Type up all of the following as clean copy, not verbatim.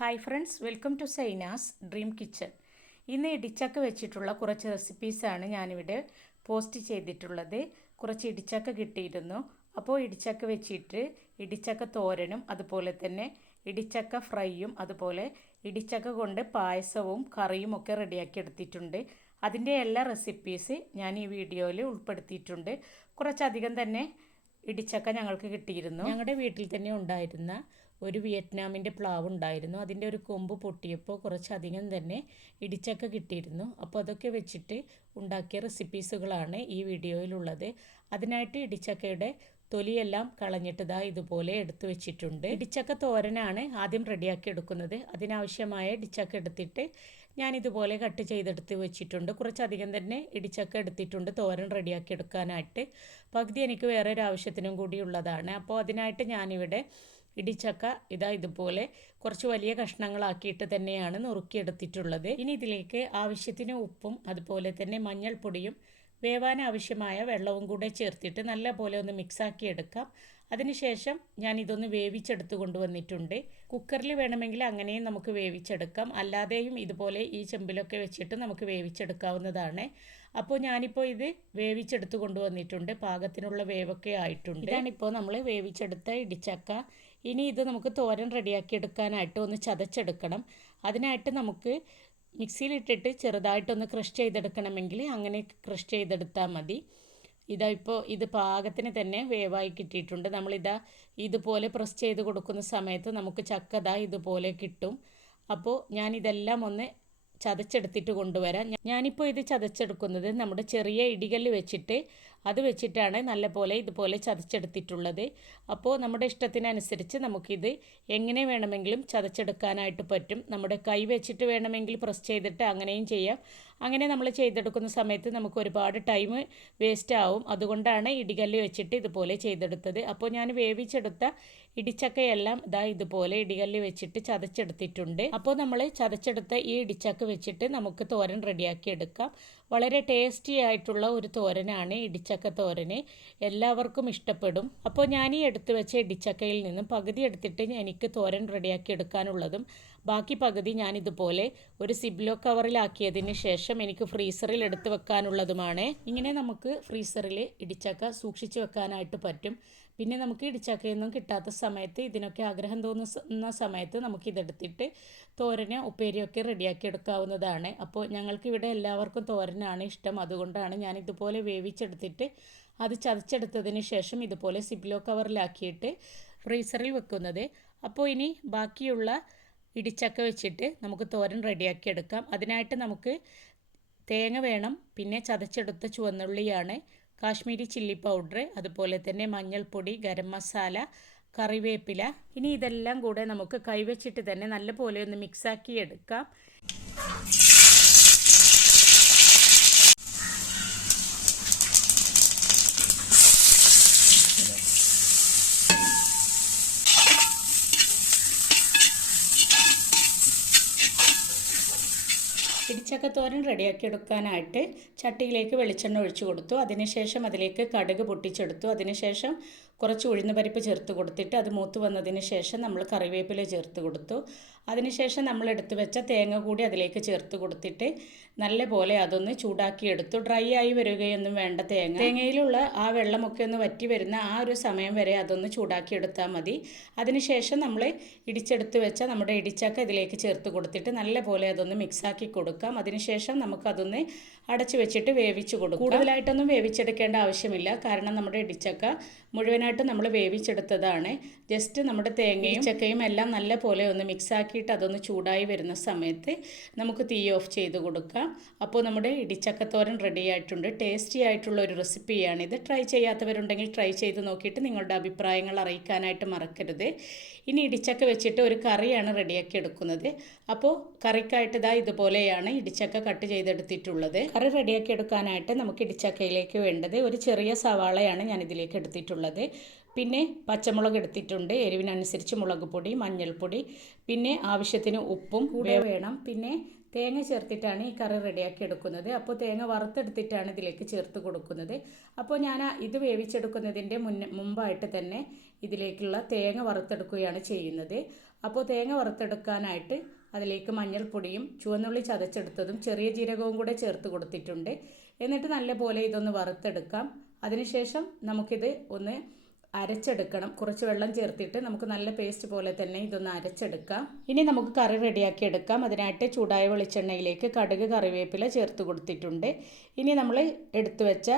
Hi friends, welcome to Saina's dream kitchen. ഇന്ന് ഇടിച്ചക്ക വെച്ചിട്ടുള്ള കുറച്ച് റെസിപ്പീസാണ് ഞാനിവിടെ പോസ്റ്റ് ചെയ്തിട്ടുള്ളത്. കുറച്ച് ഇടിച്ചക്ക കിട്ടിയിരുന്നു. അപ്പോൾ ഇടിച്ചക്ക വെച്ചിട്ട് ഇടിച്ചക്ക തോരനും അതുപോലെ തന്നെ ഇടിച്ചക്ക ഫ്രൈയും അതുപോലെ ഇടിച്ചക്ക കൊണ്ട് പായസവും കറിയും ഒക്കെ റെഡിയാക്കി എടുത്തിട്ടുണ്ട്. അതിൻ്റെ എല്ലാ റെസിപ്പീസ് ഞാൻ ഈ വീഡിയോയിൽ ഉൾപ്പെടുത്തിയിട്ടുണ്ട്. കുറച്ചധികം തന്നെ ഇടിച്ചക്ക ഞങ്ങൾക്ക് കിട്ടിയിരുന്നു. ഞങ്ങളുടെ വീട്ടിൽ തന്നെ ഉണ്ടായിരുന്ന ഒരു വിയറ്റ്നാമിൻ്റെ പ്ലാവ് ഉണ്ടായിരുന്നു. അതിൻ്റെ ഒരു കൊമ്പ് പൊട്ടിയപ്പോൾ കുറച്ചധികം തന്നെ ഇടിച്ചക്ക കിട്ടിയിരുന്നു. അപ്പോൾ അതൊക്കെ വെച്ചിട്ട് ഉണ്ടാക്കിയ റെസിപ്പീസുകളാണ് ഈ വീഡിയോയിലുള്ളത്. അതിനായിട്ട് ഇടിച്ചക്കയുടെ തൊലിയെല്ലാം കളഞ്ഞിട്ട് ഇതുപോലെ എടുത്തു വെച്ചിട്ടുണ്ട്. ഇടിച്ചക്ക തോരനാണ് ആദ്യം റെഡിയാക്കി എടുക്കുന്നത്. അതിനാവശ്യമായ ഇടിച്ചക്ക എടുത്തിട്ട് ഞാനിതുപോലെ കട്ട് ചെയ്തെടുത്ത് വെച്ചിട്ടുണ്ട്. കുറച്ചധികം തന്നെ ഇടിച്ചക്ക എടുത്തിട്ടുണ്ട് തോരൻ റെഡിയാക്കി എടുക്കാനായിട്ട്. പകുതി എനിക്ക് വേറെ ഒരു ആവശ്യത്തിനും കൂടി ഉള്ളതാണ്. അപ്പോൾ അതിനായിട്ട് ഞാനിവിടെ ഇടിച്ചക്ക ഇതുപോലെ കുറച്ച് വലിയ കഷ്ണങ്ങളാക്കിയിട്ട് തന്നെയാണ് നുറുക്കിയെടുത്തിട്ടുള്ളത്. ഇനി ഇതിലേക്ക് ആവശ്യത്തിന് ഉപ്പും അതുപോലെ തന്നെ മഞ്ഞൾപ്പൊടിയും വേവാൻ ആവശ്യമായ വെള്ളവും കൂടെ ചേർത്തിട്ട് നല്ലപോലെ ഒന്ന് മിക്സാക്കി എടുക്കാം. അതിനുശേഷം ഞാൻ ഇതൊന്ന് വേവിച്ചെടുത്ത് കൊണ്ടുവന്നിട്ടുണ്ട്. കുക്കറിൽ വേണമെങ്കിൽ അങ്ങനെയും നമുക്ക് വേവിച്ചെടുക്കാം, അല്ലാതെയും ഇതുപോലെ ഈ ചെമ്പിലൊക്കെ വെച്ചിട്ട് നമുക്ക് വേവിച്ചെടുക്കാവുന്നതാണ്. അപ്പോൾ ഞാനിപ്പോൾ ഇത് വേവിച്ചെടുത്ത് കൊണ്ടുവന്നിട്ടുണ്ട്. പാകത്തിനുള്ള വേവൊക്കെ ആയിട്ടുണ്ട്. ഇതാണിപ്പോൾ നമ്മൾ വേവിച്ചെടുത്ത ഇടിച്ചക്ക. ഇനി ഇത് നമുക്ക് തോരൻ റെഡിയാക്കി എടുക്കാനായിട്ട് ഒന്ന് ചതച്ചെടുക്കണം. അതിനായിട്ട് നമുക്ക് മിക്സിയിലിട്ടിട്ട് ചെറുതായിട്ടൊന്ന് ക്രഷ് ചെയ്തെടുക്കണമെങ്കിൽ അങ്ങനെ ക്രഷ് ചെയ്തെടുത്താൽ മതി. ഇപ്പോൾ ഇത് പാകത്തിന് തന്നെ വേവായി കിട്ടിയിട്ടുണ്ട്. ഇതുപോലെ പ്രസ് ചെയ്ത് കൊടുക്കുന്ന സമയത്ത് നമുക്ക് ചക്ക ഇതുപോലെ കിട്ടും. അപ്പോൾ ഞാനിതെല്ലാം ഒന്ന് ചതച്ചെടുത്തിട്ട് കൊണ്ടുവരാം. ഞാനിപ്പോൾ ഇത് ചതച്ചെടുക്കുന്നത് നമ്മുടെ ചെറിയ ഇടികല്ല് വെച്ചിട്ട് വെച്ചിട്ടാണ് നല്ലപോലെ ഇതുപോലെ ചതച്ചെടുത്തിട്ടുള്ളത്. അപ്പോൾ നമ്മുടെ ഇഷ്ടത്തിനനുസരിച്ച് നമുക്കിത് എങ്ങനെ വേണമെങ്കിലും ചതച്ചെടുക്കാനായിട്ട് പറ്റും. നമ്മുടെ കൈ വെച്ചിട്ട് വേണമെങ്കിൽ പ്രസ് ചെയ്തിട്ട് അങ്ങനെയും ചെയ്യാം. അങ്ങനെ നമ്മൾ ചെയ്തെടുക്കുന്ന സമയത്ത് നമുക്ക് ഒരുപാട് ടൈം വേസ്റ്റ് ആവും. അതുകൊണ്ടാണ് ഇടികല്ല് വെച്ചിട്ട് ഇതുപോലെ ചെയ്തെടുത്തത്. അപ്പോൾ ഞാൻ വേവിച്ചെടുത്ത ഇടിച്ചക്കയെല്ലാം ഇതുപോലെ ഇടികല്ല് വെച്ചിട്ട് ചതച്ചെടുത്തിട്ടുണ്ട്. അപ്പോൾ നമ്മൾ ചതച്ചെടുത്ത ഈ ഇടിച്ചക്ക വെച്ചിട്ട് നമുക്ക് തോരൻ റെഡിയാക്കി എടുക്കാം. വളരെ ടേസ്റ്റി ആയിട്ടുള്ള ഒരു തോരനാണ് ഇടിച്ചക്ക തോരന്. എല്ലാവർക്കും ഇഷ്ടപ്പെടും. അപ്പോൾ ഞാൻ ഈ എടുത്തു വെച്ച ഇടിച്ചക്കയിൽ നിന്നും പകുതി എടുത്തിട്ട് എനിക്ക് തോരൻ റെഡിയാക്കി എടുക്കാനുള്ളതും ബാക്കി പകുതി ഞാനിതുപോലെ ഒരു സിബ്ലോ കവറിലാക്കിയതിന് ശേഷം എനിക്ക് ഫ്രീസറിൽ എടുത്ത് വെക്കാനുള്ളതുമാണ്. ഇങ്ങനെ നമുക്ക് ഫ്രീസറിൽ ഇടിച്ചക്ക സൂക്ഷിച്ച് വെക്കാനായിട്ട് പറ്റും. പിന്നെ നമുക്ക് ഇടിച്ചക്കയൊന്നും കിട്ടാത്ത സമയത്ത്, ഇതിനൊക്കെ ആഗ്രഹം തോന്നുന്ന സമയത്ത് നമുക്കിതെടുത്തിട്ട് തോരന് ഉപ്പേരിയൊക്കെ റെഡിയാക്കി എടുക്കാവുന്നതാണ്. അപ്പോൾ ഞങ്ങൾക്കിവിടെ എല്ലാവർക്കും തോരനാണ് ഇഷ്ടം. അതുകൊണ്ടാണ് ഞാൻ ഇതുപോലെ വേവിച്ചെടുത്തിട്ട് അത് ചതച്ചെടുത്തതിന് ശേഷം ഇതുപോലെ സിബ്ലോ കവറിലാക്കിയിട്ട് ഫ്രീസറിൽ വെക്കുന്നത്. അപ്പോൾ ഇനി ബാക്കിയുള്ള ഇടിച്ചക്ക വെച്ചിട്ട് നമുക്ക് തോരൻ റെഡിയാക്കി എടുക്കാം. അതിനായിട്ട് നമുക്ക് തേങ്ങ വേണം, പിന്നെ ചതച്ചെടുത്ത ചുവന്നുള്ളിയാണ്, കാശ്മീരി ചില്ലി പൗഡർ, അതുപോലെ തന്നെ മഞ്ഞൾപ്പൊടി, ഗരം മസാല, കറിവേപ്പില. ഇനി ഇതെല്ലാം കൂടെ നമുക്ക് കൈവച്ചിട്ട് തന്നെ നല്ലപോലെ ഒന്ന് മിക്സാക്കി എടുക്കാം. ഇടിച്ചക്ക തോരൻ റെഡിയാക്കി എടുക്കാനായിട്ട് ചട്ടിയിലേക്ക് വെളിച്ചെണ്ണ ഒഴിച്ചു കൊടുത്തു. അതിനുശേഷം അതിലേക്ക് കടുക് പൊട്ടിച്ചെടുത്തു. അതിനുശേഷം കുറച്ച് ഉഴുന്നുപരിപ്പ് ചേർത്ത് കൊടുത്തിട്ട് അത് മൂത്ത് വന്നതിന് ശേഷം നമ്മൾ കറിവേപ്പില ചേർത്ത് കൊടുത്തു. അതിനുശേഷം നമ്മൾ എടുത്തു വെച്ച തേങ്ങ കൂടി അതിലേക്ക് ചേർത്ത് കൊടുത്തിട്ട് നല്ലപോലെ അതൊന്ന് ചൂടാക്കിയെടുത്തു. ഡ്രൈ ആയി വരികയൊന്നും വേണ്ട. തേങ്ങയിലുള്ള ആ വെള്ളമൊക്കെ ഒന്ന് വറ്റി വരുന്ന ആ ഒരു സമയം വരെ അതൊന്ന് ചൂടാക്കിയെടുത്താൽ മതി. അതിനുശേഷം നമ്മൾ ഇടിച്ചെടുത്ത് വെച്ച നമ്മുടെ ഇടിച്ചക്ക ഇതിലേക്ക് ചേർത്ത് കൊടുത്തിട്ട് നല്ലപോലെ അതൊന്ന് മിക്സാക്കി കൊടുക്കാം. അതിനുശേഷം നമുക്കതൊന്ന് അടച്ചു വെച്ചിട്ട് വേവിച്ച് കൊടുക്കും. കൂടുതലായിട്ടൊന്നും വേവിച്ചെടുക്കേണ്ട ആവശ്യമില്ല, കാരണം നമ്മുടെ ഇടിച്ചക്ക മുഴുവനായിട്ട് നമ്മൾ വേവിച്ചെടുത്തതാണ്. ജസ്റ്റ് നമ്മുടെ തേങ്ങയും ചക്കയും എല്ലാം നല്ലപോലെ ഒന്ന് മിക്സാക്കിയിട്ട് അതൊന്ന് ചൂടായി വരുന്ന സമയത്ത് നമുക്ക് തീ ഓഫ് ചെയ്ത് കൊടുക്കാം. അപ്പോൾ നമ്മുടെ ഇടിച്ചക്കത്തോരൻ റെഡി ആയിട്ടുണ്ട്. ടേസ്റ്റി ആയിട്ടുള്ള ഒരു റെസിപ്പിയാണിത്. ട്രൈ ചെയ്യാത്തവരുണ്ടെങ്കിൽ ട്രൈ ചെയ്ത് നോക്കിയിട്ട് നിങ്ങളുടെ അഭിപ്രായങ്ങൾ അറിയിക്കാനായിട്ട് മറക്കരുത്. ഇനി ഇടിച്ചക്ക വെച്ചിട്ട് ഒരു കറിയാണ് റെഡിയാക്കി എടുക്കുന്നത്. അപ്പോൾ കറിക്കായിട്ട് ഇതുപോലെയാണ് ഇടിച്ചക്ക കട്ട് ചെയ്തെടുത്തിട്ടുള്ളത്. കറി റെഡിയാക്കി എടുക്കാനായിട്ട് നമുക്ക് ഇടിച്ചക്കയിലേക്ക് വേണ്ടത് ഒരു ചെറിയ സവാളയാണ് ഞാൻ ഇതിലേക്ക് എടുത്തിട്ടുള്ളത്. പിന്നെ പച്ചമുളക് എടുത്തിട്ടുണ്ട്, എരിവിനനുസരിച്ച് മുളക് പൊടി, മഞ്ഞൾപ്പൊടി, പിന്നെ ആവശ്യത്തിന് ഉപ്പും കൂടെ വേണം. പിന്നെ തേങ്ങ ചേർത്തിട്ടാണ് ഈ കറി റെഡിയാക്കി എടുക്കുന്നത്. അപ്പോൾ തേങ്ങ വറുത്തെടുത്തിട്ടാണ് ഇതിലേക്ക് ചേർത്ത് കൊടുക്കുന്നത്. അപ്പോൾ ഞാൻ ഇത് വേവിച്ചെടുക്കുന്നതിൻ്റെ മുമ്പായിട്ട് തന്നെ ഇതിലേക്കുള്ള തേങ്ങ വറുത്തെടുക്കുകയാണ് ചെയ്യുന്നത്. അപ്പോൾ തേങ്ങ വറുത്തെടുക്കാനായിട്ട് അതിലേക്ക് മഞ്ഞൾപ്പൊടിയും ചുവന്നുള്ളി ചതച്ചെടുത്തതും ചെറിയ ജീരകവും കൂടെ ചേർത്ത് കൊടുത്തിട്ടുണ്ട്. എന്നിട്ട് നല്ലപോലെ ഇതൊന്ന് വറുത്തെടുക്കാം. അതിനുശേഷം നമുക്കിത് ഒന്ന് അരച്ചെടുക്കണം. കുറച്ച് വെള്ളം ചേർത്തിട്ട് നമുക്ക് നല്ല പേസ്റ്റ് പോലെ തന്നെ ഇതൊന്ന് അരച്ചെടുക്കാം. ഇനി നമുക്ക് കറി റെഡിയാക്കി എടുക്കാം. അതിനായിട്ട് ചൂടായ വെളിച്ചെണ്ണയിലേക്ക് കടുക്, കറിവേപ്പില ചേർത്ത് കൊടുത്തിട്ടുണ്ട്. ഇനി നമ്മൾ എടുത്തു വെച്ച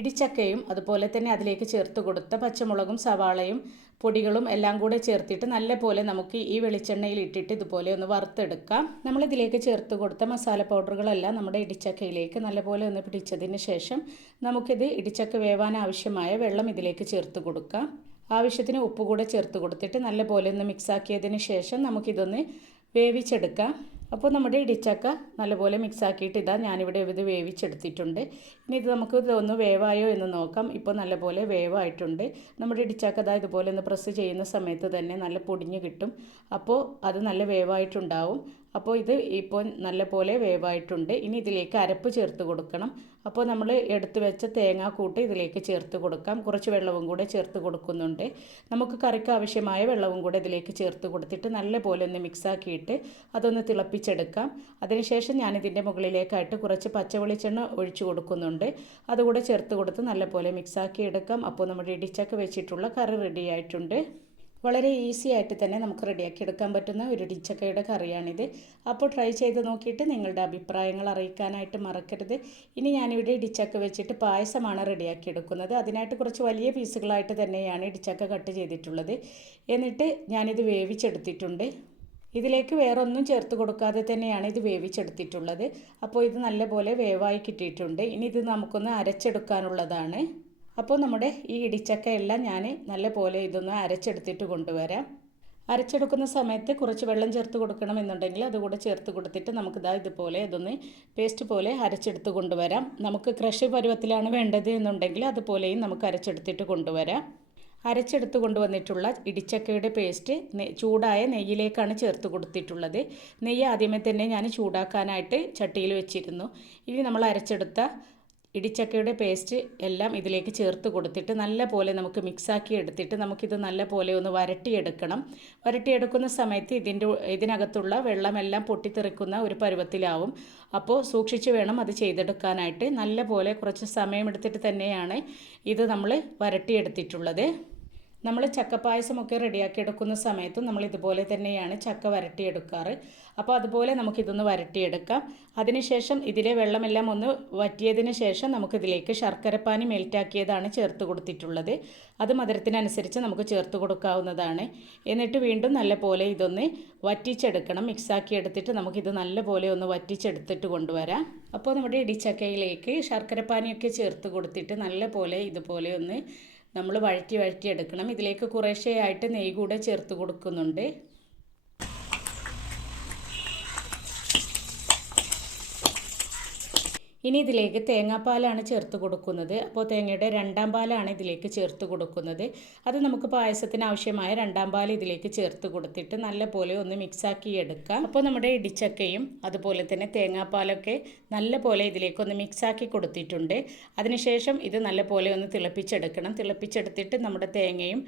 ഇടിച്ചക്കയും അതുപോലെ തന്നെ അതിലേക്ക് ചേർത്ത് കൊടുത്ത പച്ചമുളകും സവാളയും പൊടികളും എല്ലാം കൂടെ ചേർത്തിട്ട് നല്ലപോലെ നമുക്ക് ഈ വെളിച്ചെണ്ണയിൽ ഇട്ടിട്ട് ഇതുപോലെ ഒന്ന് വറുത്തെടുക്കാം. നമ്മളിതിലേക്ക് ചേർത്ത് കൊടുത്ത മസാല പൗഡറുകളെല്ലാം നമ്മുടെ ഇടിച്ചക്കയിലേക്ക് നല്ലപോലെ ഒന്ന് പിടിച്ചതിന് ശേഷം നമുക്കിത് ഇടിച്ചക്ക വേവാൻ ആവശ്യമായ വെള്ളം ഇതിലേക്ക് ചേർത്ത് കൊടുക്കാം. ആവശ്യത്തിന് ഉപ്പ് കൂടെ ചേർത്ത് കൊടുത്തിട്ട് നല്ലപോലെ ഒന്ന് മിക്സാക്കിയതിന് ശേഷം നമുക്കിതൊന്ന് വേവിച്ചെടുക്കാം. അപ്പോൾ നമ്മുടെ ഇടിച്ചക്ക നല്ലപോലെ മിക്സാക്കിയിട്ട് ഇതാ ഞാനിവിടെ ഇത് വേവിച്ചെടുത്തിട്ടുണ്ട്. ഇനി ഇത് നമുക്ക് ഒന്ന് വേവായോ എന്ന് നോക്കാം. ഇപ്പോൾ നല്ലപോലെ വേവായിട്ടുണ്ട്. നമ്മുടെ ഇടിച്ചക്ക ഇതാ ഇതുപോലെ ഒന്ന് പ്രസ് ചെയ്യുന്ന സമയത്ത് തന്നെ നല്ല പൊടിഞ്ഞ് കിട്ടും. അപ്പോൾ അത് നല്ല വേവായിട്ടുണ്ടാവും. അപ്പോൾ ഇത് ഇപ്പോൾ നല്ലപോലെ വേവായിട്ടുണ്ട്. ഇനി ഇതിലേക്ക് അരപ്പ് ചേർത്ത് കൊടുക്കണം. അപ്പോൾ നമ്മൾ എടുത്തു വെച്ച തേങ്ങാക്കൂട്ട് ഇതിലേക്ക് ചേർത്ത് കൊടുക്കാം. കുറച്ച് വെള്ളവും കൂടെ ചേർത്ത് കൊടുക്കുന്നുണ്ട്. നമുക്ക് കറിക്ക് ആവശ്യമായ വെള്ളവും കൂടെ ഇതിലേക്ക് ചേർത്ത് കൊടുത്തിട്ട് നല്ലപോലെ ഒന്ന് മിക്സാക്കിയിട്ട് അതൊന്ന് തിളപ്പിച്ചെടുക്കാം. അതിനുശേഷം ഞാനിതിൻ്റെ മുകളിലേക്കായിട്ട് കുറച്ച് പച്ചവെളിച്ചെണ്ണ ഒഴിച്ചു കൊടുക്കുന്നുണ്ട്. അതുകൂടെ ചേർത്ത് കൊടുത്ത് നല്ലപോലെ മിക്സാക്കി എടുക്കാം. അപ്പോൾ നമ്മുടെ ഇടിച്ചക്ക വെച്ചിട്ടുള്ള കറി റെഡി ആയിട്ടുണ്ട്. വളരെ ഈസി ആയിട്ട് തന്നെ നമുക്ക് റെഡിയാക്കി എടുക്കാൻ പറ്റുന്ന ഒരു ഇടിച്ചക്കയുടെ കറിയാണിത്. അപ്പോൾ ട്രൈ ചെയ്ത് നോക്കിയിട്ട് നിങ്ങളുടെ അഭിപ്രായങ്ങൾ അറിയിക്കാനായിട്ട് മറക്കരുത്. ഇനി ഞാനിവിടെ ഇടിച്ചക്ക വെച്ചിട്ട് പായസമാണ് റെഡിയാക്കി എടുക്കുന്നത്. അതിനായിട്ട് കുറച്ച് വലിയ പീസുകളായിട്ട് തന്നെയാണ് ഇടിച്ചക്ക കട്ട് ചെയ്തിട്ടുള്ളത്. എന്നിട്ട് ഞാനിത് വേവിച്ചെടുത്തിട്ടുണ്ട്. ഇതിലേക്ക് വേറൊന്നും ചേർത്ത് കൊടുക്കാതെ തന്നെയാണ് ഇത് വേവിച്ചെടുത്തിട്ടുള്ളത്. അപ്പോൾ ഇത് നല്ലപോലെ വേവായി കിട്ടിയിട്ടുണ്ട്. ഇനി ഇത് നമുക്കൊന്ന് അരച്ചെടുക്കാനുള്ളതാണ്. അപ്പോൾ നമ്മുടെ ഈ ഇടിച്ചക്ക എല്ലാം ഞാൻ നല്ലപോലെ ഇതൊന്ന് അരച്ചെടുത്തിട്ട് കൊണ്ടുവരാം. അരച്ചെടുക്കുന്ന സമയത്ത് കുറച്ച് വെള്ളം ചേർത്ത് കൊടുക്കണമെന്നുണ്ടെങ്കിൽ അതുകൂടെ ചേർത്ത് കൊടുത്തിട്ട് നമുക്കിതാ ഇതുപോലെ ഇതൊന്ന് പേസ്റ്റ് പോലെ അരച്ചെടുത്ത് കൊണ്ടുവരാം. നമുക്ക് ക്രഷ് പരുവത്തിലാണ് വേണ്ടത് എന്നുണ്ടെങ്കിൽ അതുപോലെയും നമുക്ക് അരച്ചെടുത്തിട്ട് കൊണ്ടുവരാം. അരച്ചെടുത്ത് കൊണ്ടുവന്നിട്ടുള്ള ഇടിച്ചക്കയുടെ പേസ്റ്റ് ചൂടായ നെയ്യിലേക്കാണ് ചേർത്ത് കൊടുത്തിട്ടുള്ളത്. നെയ്യ് ആദ്യമേ തന്നെ ഞാൻ ചൂടാക്കാനായിട്ട് ചട്ടിയിൽ വെച്ചിരുന്നു. ഇനി നമ്മൾ അരച്ചെടുത്ത ഇടിച്ചക്കയുടെ പേസ്റ്റ് എല്ലാം ഇതിലേക്ക് ചേർത്ത് കൊടുത്തിട്ട് നല്ല പോലെ നമുക്ക് മിക്സാക്കി എടുത്തിട്ട് നമുക്കിത് നല്ല പോലെ ഒന്ന് വരട്ടിയെടുക്കണം. വരട്ടിയെടുക്കുന്ന സമയത്ത് ഇതിനകത്തുള്ള വെള്ളമെല്ലാം പൊട്ടിത്തെറിക്കുന്ന ഒരു പരുവത്തിലാവും. അപ്പോൾ സൂക്ഷിച്ച് വേണം അത് ചെയ്തെടുക്കാനായിട്ട്. നല്ല പോലെ കുറച്ച് സമയമെടുത്തിട്ട് തന്നെയാണ് ഇത് നമ്മൾ വരട്ടിയെടുത്തിട്ടുള്ളത്. നമ്മൾ ചക്കപ്പായസമൊക്കെ റെഡിയാക്കി എടുക്കുന്ന സമയത്തും നമ്മൾ ഇതുപോലെ തന്നെയാണ് ചക്ക വരട്ടിയെടുക്കാറ്. അപ്പോൾ അതുപോലെ നമുക്കിതൊന്ന് വരട്ടിയെടുക്കാം. അതിനുശേഷം ഇതിലെ വെള്ളമെല്ലാം ഒന്ന് വറ്റിയതിന് ശേഷം നമുക്കിതിലേക്ക് ശർക്കരപ്പാനി മെൽറ്റാക്കിയതാണ് ചേർത്ത് കൊടുത്തിട്ടുള്ളത്. അത് മധുരത്തിനനുസരിച്ച് നമുക്ക് ചേർത്ത് കൊടുക്കാവുന്നതാണ്. എന്നിട്ട് വീണ്ടും നല്ലപോലെ ഇതൊന്ന് വറ്റിച്ചെടുക്കണം. മിക്സാക്കി എടുത്തിട്ട് നമുക്കിത് നല്ലപോലെ ഒന്ന് വറ്റിച്ചെടുത്തിട്ട് കൊണ്ടുവരാം. അപ്പോൾ നമ്മുടെ ഇടിച്ചക്കയിലേക്ക് ശർക്കരപ്പാനിയൊക്കെ ചേർത്ത് കൊടുത്തിട്ട് നല്ലപോലെ ഇതുപോലെ ഒന്ന് നമ്മൾ വഴറ്റി എടുക്കണം. ഇതിലേക്ക് കുറേശ്ശെയായിട്ട് നെയ്യ് കൂടെ ചേർത്ത് കൊടുക്കുന്നുണ്ട്. ഇനി ഇതിലേക്ക് തേങ്ങാപ്പാലാണ് ചേർത്ത് കൊടുക്കുന്നത്. അപ്പോൾ തേങ്ങയുടെ രണ്ടാം പാലാണ് ഇതിലേക്ക് ചേർത്ത് കൊടുക്കുന്നത്. അത് നമുക്ക് പായസത്തിന് ആവശ്യമായ രണ്ടാം പാൽ ഇതിലേക്ക് ചേർത്ത് കൊടുത്തിട്ട് നല്ലപോലെ ഒന്ന് മിക്സാക്കി എടുക്കാം. അപ്പോൾ നമ്മുടെ ഇടിച്ചക്കയും അതുപോലെ തന്നെ തേങ്ങാപ്പാലൊക്കെ നല്ലപോലെ ഇതിലേക്കൊന്ന് മിക്സാക്കി കൊടുത്തിട്ടുണ്ട്. അതിനുശേഷം ഇത് നല്ലപോലെ ഒന്ന് തിളപ്പിച്ചെടുക്കണം. തിളപ്പിച്ചെടുത്തിട്ട് നമ്മുടെ തേങ്ങയും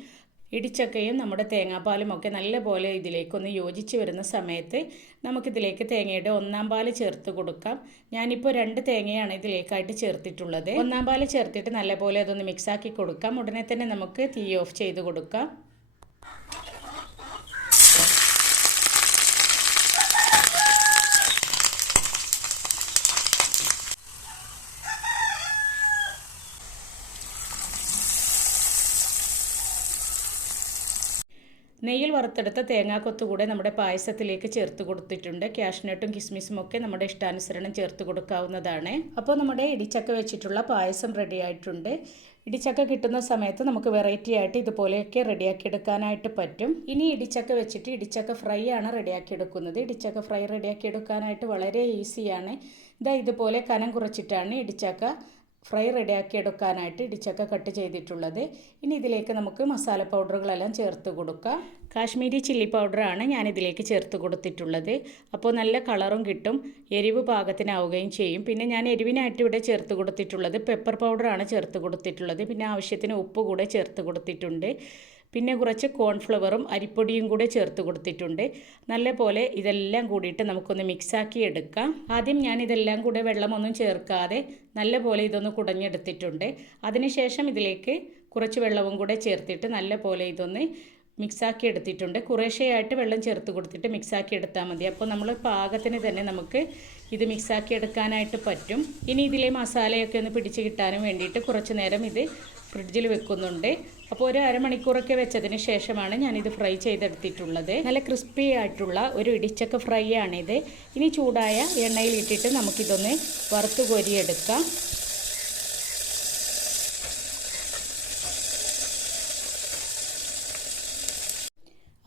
ഇടിച്ചക്കയും നമ്മുടെ തേങ്ങാപ്പാലും ഒക്കെ നല്ലപോലെ ഇതിലേക്കൊന്ന് യോജിച്ച് വരുന്ന സമയത്ത് നമുക്കിതിലേക്ക് തേങ്ങയുടെ ഒന്നാം പാൽ ചേർത്ത് കൊടുക്കാം. ഞാനിപ്പോൾ 2 തേങ്ങയാണ് ഇതിലേക്കായിട്ട് ചേർത്തിട്ടുള്ളത്. ഒന്നാം പാൽ ചേർത്തിട്ട് നല്ലപോലെ അതൊന്ന് മിക്സാക്കി കൊടുക്കാം. ഉടനെ തന്നെ നമുക്ക് തീ ഓഫ് ചെയ്ത് കൊടുക്കാം. നെയ്യിൽ വറുത്തെടുത്ത തേങ്ങാക്കൊത്ത് കൂടെ നമ്മുടെ പായസത്തിലേക്ക് ചേർത്ത് കൊടുത്തിട്ടുണ്ട്. കാഷ്നട്ടും കിസ്മിസും ഒക്കെ നമ്മുടെ ഇഷ്ടാനുസരണം ചേർത്ത് കൊടുക്കാവുന്നതാണ്. അപ്പോൾ നമ്മുടെ ഇടിച്ചക്ക വെച്ചിട്ടുള്ള പായസം റെഡി ആയിട്ടുണ്ട്. ഇടിച്ചക്ക കിട്ടുന്ന സമയത്ത് നമുക്ക് വെറൈറ്റി ആയിട്ട് ഇതുപോലെയൊക്കെ റെഡിയാക്കി എടുക്കാനായിട്ട് പറ്റും. ഇനി ഇടിച്ചക്ക വെച്ചിട്ട് ഇടിച്ചക്ക ഫ്രൈ ആണ് റെഡിയാക്കി എടുക്കുന്നത്. ഇടിച്ചക്ക ഫ്രൈ റെഡിയാക്കി എടുക്കാനായിട്ട് വളരെ ഈസിയാണ്. ഇതുപോലെ കനം കുറച്ചിട്ടാണ് ഇടിച്ചക്ക ഫ്രൈ റെഡിയാക്കി എടുക്കാനായിട്ട് ഇടിച്ചക്ക കട്ട് ചെയ്തിട്ടുള്ളത്. ഇനി ഇതിലേക്ക് നമുക്ക് മസാല പൗഡറുകളെല്ലാം ചേർത്ത് കൊടുക്കാം. കാശ്മീരി ചില്ലി പൗഡറാണ് ഞാനിതിലേക്ക് ചേർത്ത് കൊടുത്തിട്ടുള്ളത്. അപ്പോൾ നല്ല കളറും കിട്ടും, എരിവ് പാകത്തിനാവുകയും ചെയ്യും. പിന്നെ ഞാൻ എരിവിനായിട്ട് ഇവിടെ ചേർത്ത് കൊടുത്തിട്ടുള്ളത് പെപ്പർ പൗഡറാണ് ചേർത്ത് കൊടുത്തിട്ടുള്ളത്. പിന്നെ ആവശ്യത്തിന് ഉപ്പ് കൂടെ ചേർത്ത് കൊടുത്തിട്ടുണ്ട്. പിന്നെ കുറച്ച് കോൺഫ്ലവറും അരിപ്പൊടിയും കൂടെ ചേർത്ത് കൊടുത്തിട്ടുണ്ട്. നല്ലപോലെ ഇതെല്ലാം കൂടിയിട്ട് നമുക്കൊന്ന് മിക്സാക്കി എടുക്കാം. ആദ്യം ഞാൻ ഇതെല്ലാം കൂടെ വെള്ളമൊന്നും ചേർക്കാതെ നല്ലപോലെ ഇതൊന്ന് കുടഞ്ഞെടുത്തിട്ടുണ്ട്. അതിനുശേഷം ഇതിലേക്ക് കുറച്ച് വെള്ളവും കൂടെ ചേർത്തിട്ട് നല്ലപോലെ ഇതൊന്ന് മിക്സാക്കി എടുത്തിട്ടുണ്ട്. കുറേശ്ശെയായിട്ട് വെള്ളം ചേർത്ത് കൊടുത്തിട്ട് മിക്സാക്കി എടുത്താൽ മതി. അപ്പോൾ നമ്മൾ പാകത്തിന് തന്നെ നമുക്ക് ഇത് മിക്സാക്കി എടുക്കാനായിട്ട് പറ്റും. ഇനി ഇതിലെ മസാലയൊക്കെ ഒന്ന് പിടിച്ച് കിട്ടാനും വേണ്ടിയിട്ട് കുറച്ച് നേരം ഇത് ഫ്രിഡ്ജിൽ വെക്കുന്നുണ്ട്. അപ്പോൾ ഒരു അരമണിക്കൂറൊക്കെ വെച്ചതിന് ശേഷമാണ് ഞാനിത് ഫ്രൈ ചെയ്തെടുത്തിട്ടുള്ളത്. നല്ല ക്രിസ്പി ആയിട്ടുള്ള ഒരു ഇടിച്ചക്ക ഫ്രൈ ആണിത്. ഇനി ചൂടായ എണ്ണയിൽ ഇട്ടിട്ട് നമുക്കിതൊന്ന് വറുത്ത് കോരിയെടുക്കാം.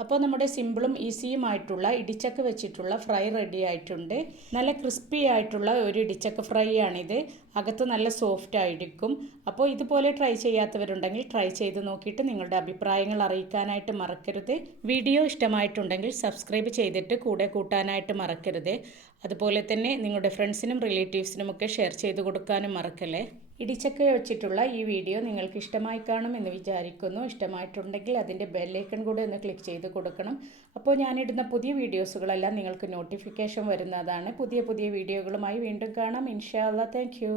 അപ്പോൾ നമ്മുടെ സിമ്പിളും ഈസിയുമായിട്ടുള്ള ഇടിച്ചക്ക വെച്ചിട്ടുള്ള ഫ്രൈ റെഡി ആയിട്ടുണ്ട്. നല്ല ക്രിസ്പി ആയിട്ടുള്ള ഒരു ഇടിച്ചക്ക ഫ്രൈ ആണിത്. അകത്ത് നല്ല സോഫ്റ്റ് ആയിരിക്കും. അപ്പോൾ ഇതുപോലെ ട്രൈ ചെയ്യാത്തവരുണ്ടെങ്കിൽ ട്രൈ ചെയ്ത് നോക്കിയിട്ട് നിങ്ങളുടെ അഭിപ്രായങ്ങൾ അറിയിക്കാനായിട്ട് മറക്കരുത്. വീഡിയോ ഇഷ്ടമായിട്ടുണ്ടെങ്കിൽ സബ്സ്ക്രൈബ് ചെയ്തിട്ട് കൂടെ കൂട്ടാനായിട്ട് മറക്കരുത്. അതുപോലെ തന്നെ നിങ്ങളുടെ ഫ്രണ്ട്സിനും റിലേറ്റീവ്സിനുമൊക്കെ ഷെയർ ചെയ്ത് കൊടുക്കാനും മറക്കല്ലേ. ഇടിച്ചക്ക വെച്ചിട്ടുള്ള ഈ വീഡിയോ നിങ്ങൾക്ക് ഇഷ്ടമായി കാണുമെന്ന് വിചാരിക്കുന്നു. ഇഷ്ടമായിട്ടുണ്ടെങ്കിൽ അതിൻ്റെ ബെല്ലൈക്കൺ കൂടെ ഒന്ന് ക്ലിക്ക് ചെയ്ത് കൊടുക്കണം. അപ്പോൾ ഞാനിടുന്ന പുതിയ വീഡിയോസുകളെല്ലാം നിങ്ങൾക്ക് നോട്ടിഫിക്കേഷൻ വരുന്നതാണ്. പുതിയ വീഡിയോകളുമായി വീണ്ടും കാണാം. ഇൻഷാ അല്ലാഹ്. Thank you.